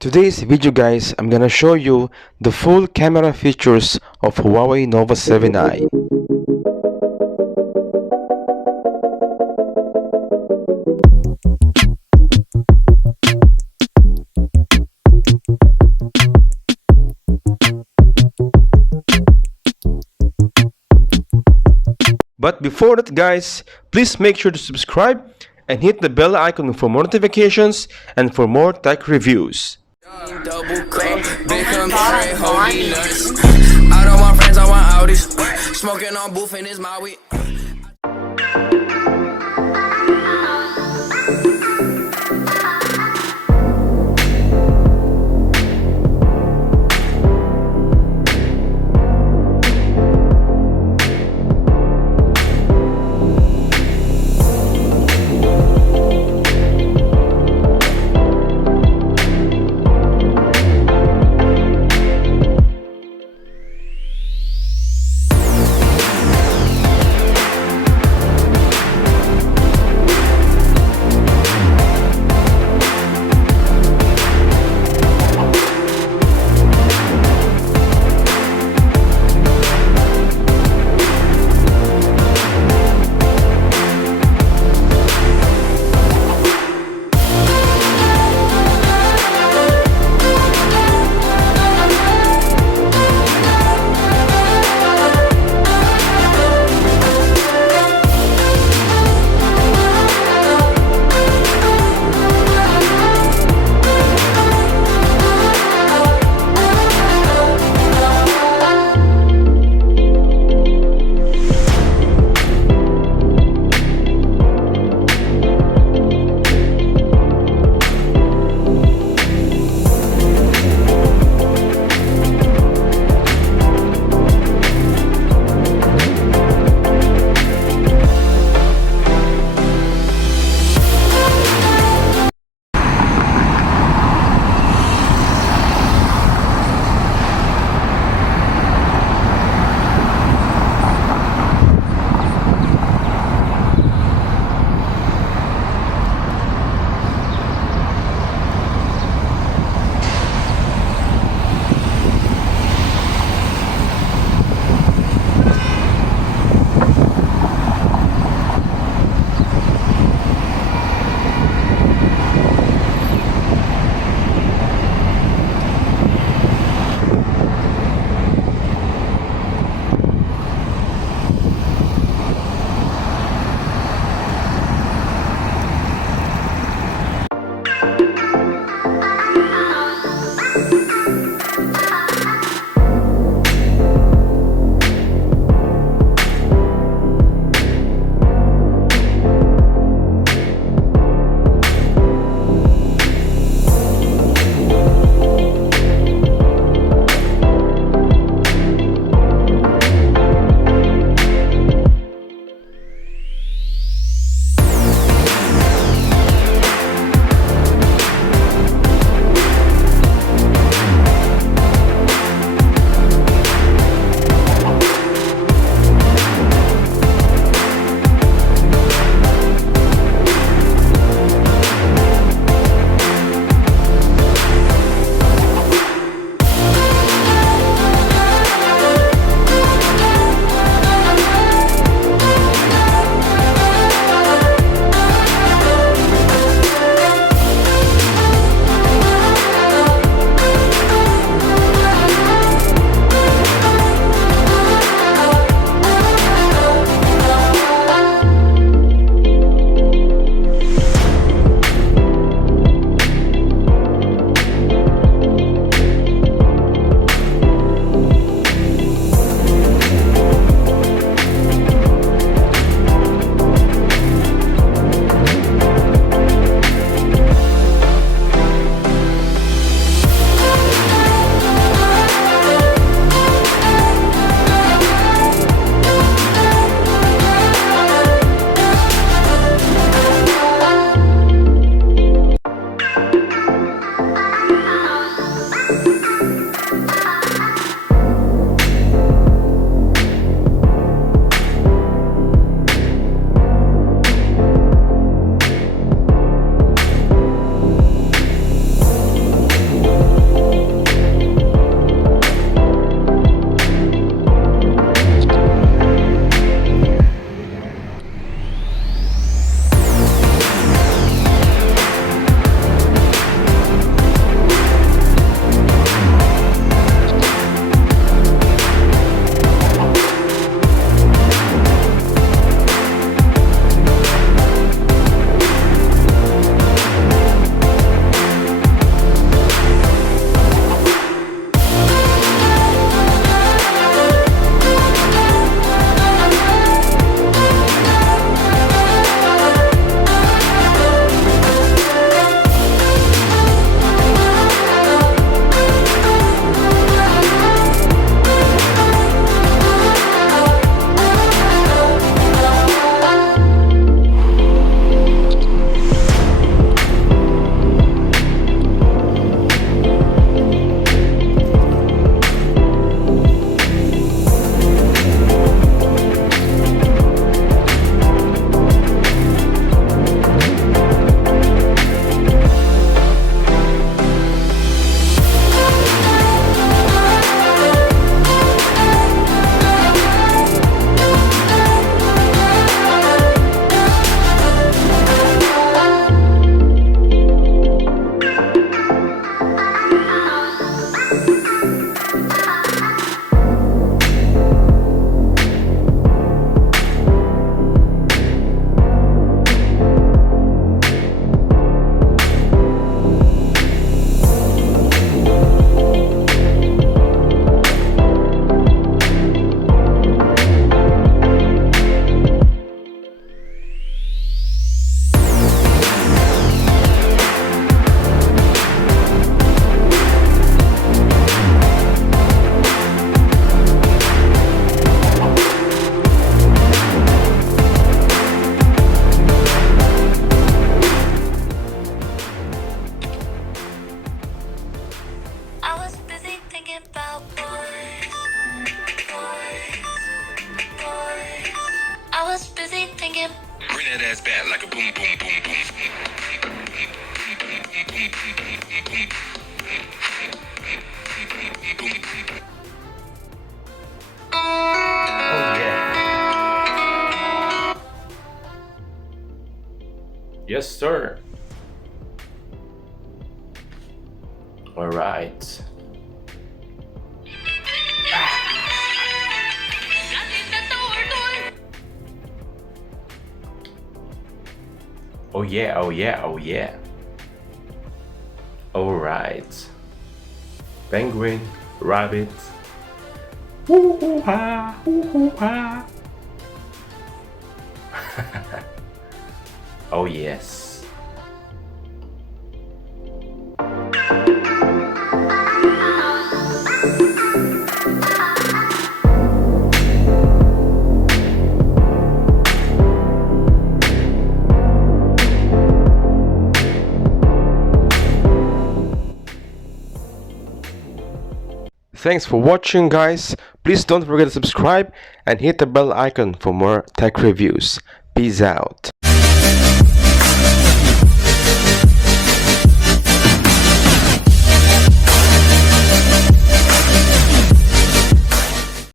Today's video guys, I'm gonna show you the full camera features of Huawei Nova 7i. But before that guys, please make sure to subscribe and hit the bell icon for more notifications and for more tech reviews. Double cup, big computer, holy nuts. Out of my friends, I want Audis. Smoking on booth and it's my weed. Oh yeah. Yes, sir. All right. Oh yeah, oh yeah, oh yeah. All right. Penguin, rabbit. Woo-hoo-ha, woo-hoo-ha. Oh yes. Thanks for watching, guys. Please don't forget to subscribe and hit the bell icon for more tech reviews. Peace out.